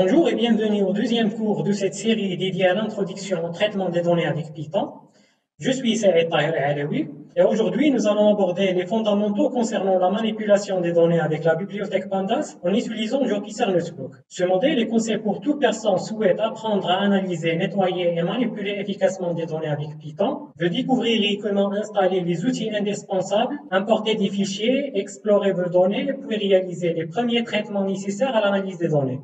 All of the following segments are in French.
Bonjour et bienvenue au deuxième cours de cette série dédiée à l'introduction au traitement des données avec Python. Je suis Saïd Tahir Alaoui et aujourd'hui nous allons aborder les fondamentaux concernant la manipulation des données avec la bibliothèque Pandas en utilisant Jupyter Notebook. Ce modèle est conçu pour toute personne souhaite apprendre à analyser, nettoyer et manipuler efficacement des données avec Python. Je découvrirai comment installer les outils indispensables, importer des fichiers, explorer vos données, puis réaliser les premiers traitements nécessaires à l'analyse des données.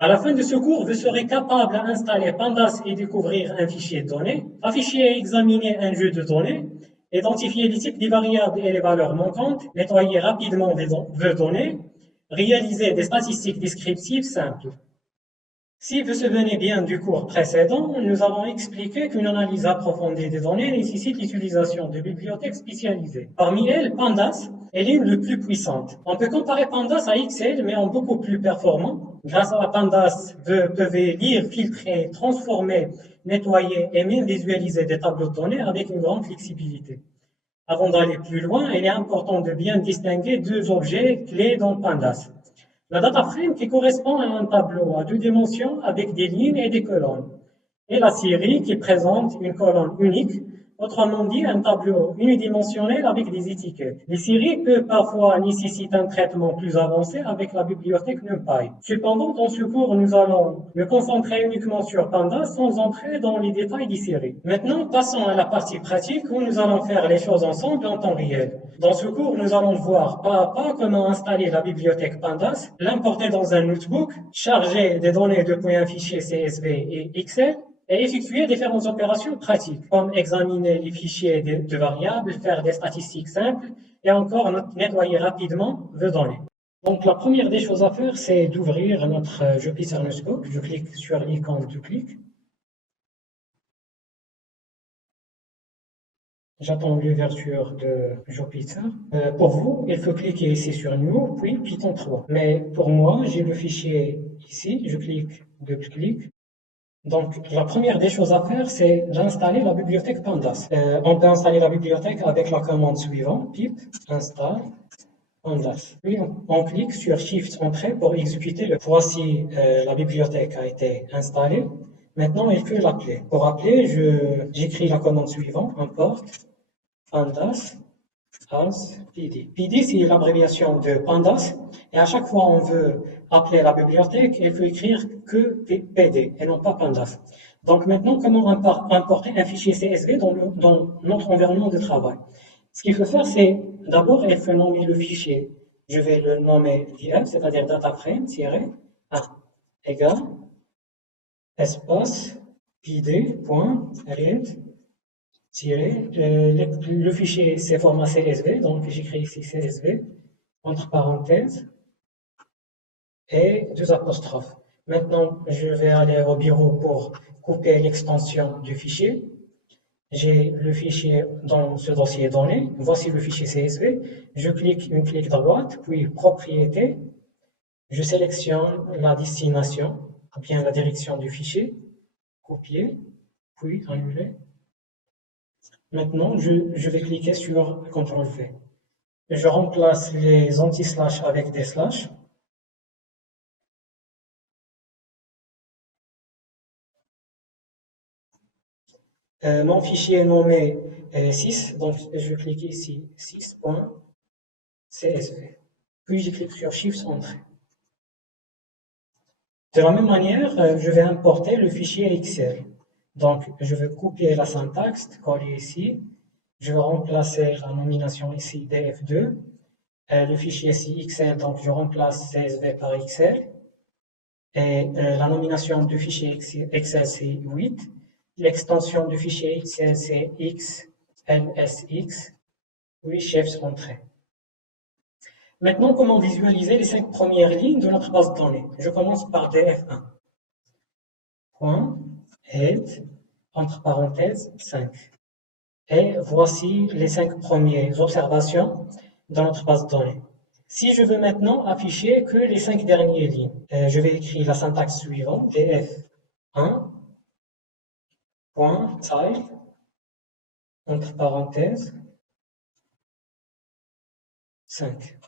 À la fin de ce cours, vous serez capable d'installer Pandas et découvrir un fichier de données, afficher et examiner un jeu de données, identifier les types des variables et les valeurs manquantes, nettoyer rapidement vos données, réaliser des statistiques descriptives simples. Si vous vous souvenez bien du cours précédent, nous avons expliqué qu'une analyse approfondie des données nécessite l'utilisation de bibliothèques spécialisées. Parmi elles, Pandas est l'une des plus puissantes. On peut comparer Pandas à Excel, mais en beaucoup plus performant. Grâce à Pandas, vous pouvez lire, filtrer, transformer, nettoyer et même visualiser des tableaux de données avec une grande flexibilité. Avant d'aller plus loin, il est important de bien distinguer deux objets clés dans Pandas. La data frame qui correspond à un tableau à deux dimensions avec des lignes et des colonnes. Et la série qui présente une colonne unique, autrement dit un tableau unidimensionnel avec des étiquettes. Les séries peuvent parfois nécessiter un traitement plus avancé avec la bibliothèque NumPy. Cependant, dans ce cours, nous allons nous concentrer uniquement sur Pandas sans entrer dans les détails des séries. Maintenant, passons à la partie pratique où nous allons faire les choses ensemble en temps réel. Dans ce cours, nous allons voir pas à pas comment installer la bibliothèque Pandas, l'importer dans un notebook, charger des données depuis un fichier CSV et Excel, et effectuer différentes opérations pratiques, comme examiner les fichiers de variables, faire des statistiques simples, et encore nettoyer rapidement vos données. Donc la première des choses à faire, c'est d'ouvrir notre Jupyter Notebook. Je clique sur l'icône de clic. J'attends l'ouverture de Jupyter. Pour vous, il faut cliquer ici sur New, puis Python 3. Mais pour moi, j'ai le fichier ici. Je clique, double-clic. Donc, la première des choses à faire, c'est d'installer la bibliothèque Pandas. On peut installer la bibliothèque avec la commande suivante, pip install Pandas. Puis, on clique sur Shift Entrée pour exécuter le. Voici, la bibliothèque a été installée. Maintenant, il faut l'appeler. Pour appeler, j'écris la commande suivante, import Pandas as PD. PD, c'est l'abréviation de Pandas. Et à chaque fois on veut appeler la bibliothèque, il faut écrire que PD et non pas Pandas. Donc maintenant, comment importer un fichier CSV dans notre environnement de travail? Ce qu'il faut faire, c'est d'abord, il faut nommer le fichier. Je vais le nommer DF, c'est-à-dire dataframe-1 égale espace pd.read le fichier c'est format CSV, donc j'écris ici CSV, entre parenthèses, et deux apostrophes. Maintenant, je vais aller au bureau pour couper l'extension du fichier. J'ai le fichier dans ce dossier donné. Voici le fichier CSV. Je clique une clic droite, puis propriété. Je sélectionne la destination, ou bien la direction du fichier. Copier, puis annuler. Maintenant, je vais cliquer sur CTRL-V. Je remplace les anti-slash avec des slash. Mon fichier est nommé 6, donc je clique ici 6.csv. Puis je clique sur Shift Entrée. De la même manière, je vais importer le fichier Excel. Donc, je vais copier la syntaxe, coller ici. Je vais remplacer la nomination ici df2. Le fichier ici Excel, donc je remplace CSV par Excel. Et la nomination du fichier Excel, c'est 8. L'extension du fichier Excel, c'est XLSX. Oui, chef entrée. Maintenant, comment visualiser les 5 premières lignes de notre base de données? Je commence par df1. Point, head, entre parenthèses, 5. Et voici les 5 premières observations dans notre base de données. Si je veux maintenant afficher que les 5 dernières lignes, je vais écrire la syntaxe suivante, df1, point, type, entre parenthèses, 5.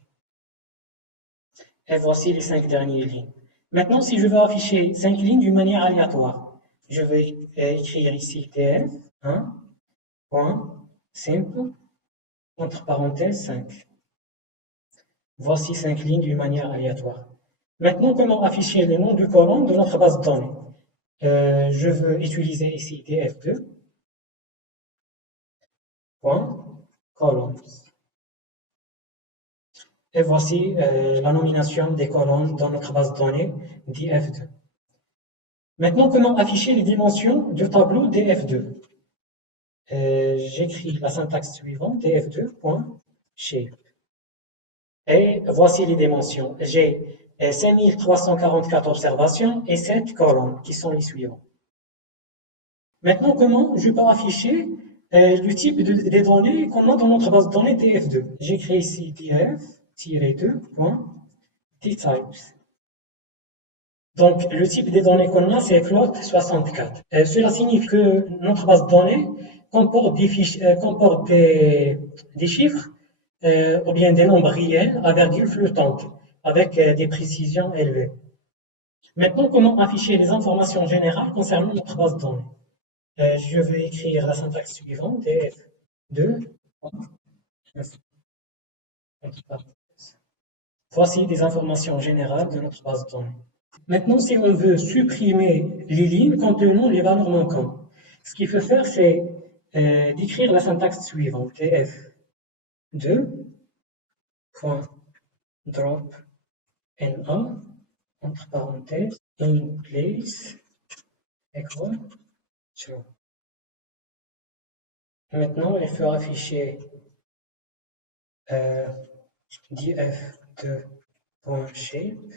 Et voici les 5 dernières lignes. Maintenant, si je veux afficher 5 lignes d'une manière aléatoire, je vais écrire ici tf1, point, simple, entre parenthèses 5. Voici 5 lignes d'une manière aléatoire. Maintenant, comment afficher le nom du colonne de notre base de données? Je veux utiliser ici df2, point, columns. Et voici la nomination des colonnes dans notre base de données df2. Maintenant, comment afficher les dimensions du tableau df2? J'écris la syntaxe suivante, df2.shape. Et voici les dimensions. J'ai 5344 observations et 7 colonnes qui sont les suivantes. Maintenant, comment je peux afficher le type des données qu'on a dans notre base de données df2? J'écris ici df-2.dtypes. Donc, le type des données qu'on a, c'est float64. Cela signifie que notre base de données comporte des chiffres ou bien des nombres réels à virgule flottante, avec des précisions élevées. Maintenant, comment afficher les informations générales concernant notre base de données? Je vais écrire la syntaxe suivante, df2. Voici des informations générales de notre base de données. Maintenant, si on veut supprimer les lignes contenant les valeurs manquantes, ce qu'il faut faire, c'est d'écrire la syntaxe suivante, tf2.drop na, entre parenthèses, in place, equal, true. Maintenant, il faut afficher df2.shape.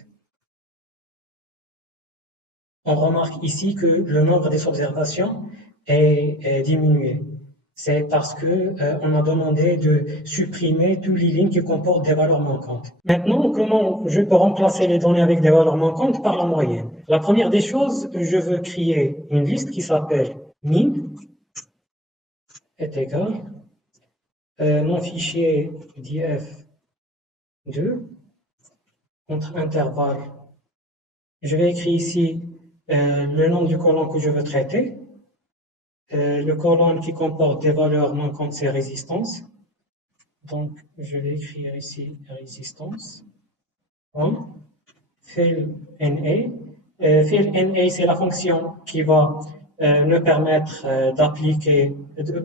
On remarque ici que le nombre des observations est diminué. C'est parce que on a demandé de supprimer toutes les lignes qui comportent des valeurs manquantes. Maintenant, comment je peux remplacer les données avec des valeurs manquantes par la moyenne? La première des choses, je veux créer une liste qui s'appelle min est égal mon fichier df2 entre intervalles. Je vais écrire ici le nom du colonne que je veux traiter. Le colonne qui comporte des valeurs manquantes, c'est résistance. Donc, je vais écrire ici résistance. Fill NA. Fill NA, c'est la fonction qui va nous permettre d'appliquer,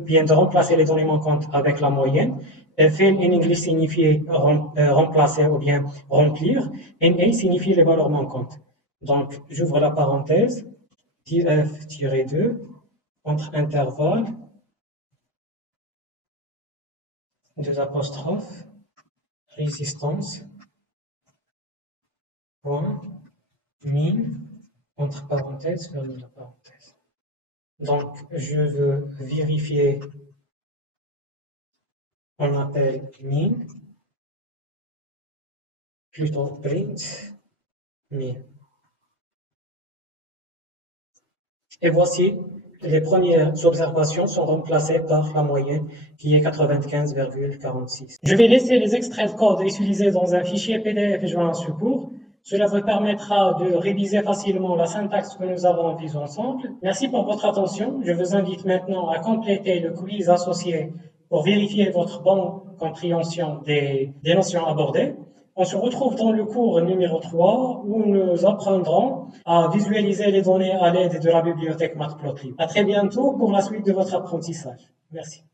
bien de remplacer les données manquantes avec la moyenne. Fill in English signifie remplacer ou bien remplir. NA signifie les valeurs manquantes. Donc, j'ouvre la parenthèse, df-2, entre intervalles, deux apostrophes, résistance, point, min, entre parenthèses, ferme la parenthèse. Donc, je veux vérifier, on appelle min, plutôt print, min. Et voici, les premières observations sont remplacées par la moyenne qui est 95,46. Je vais laisser les extraits de code utilisés dans un fichier PDF joint à support. Cela vous permettra de réviser facilement la syntaxe que nous avons vue ensemble. Merci pour votre attention. Je vous invite maintenant à compléter le quiz associé pour vérifier votre bonne compréhension des notions abordées. On se retrouve dans le cours numéro 3 où nous apprendrons à visualiser les données à l'aide de la bibliothèque Matplotlib. À très bientôt pour la suite de votre apprentissage. Merci.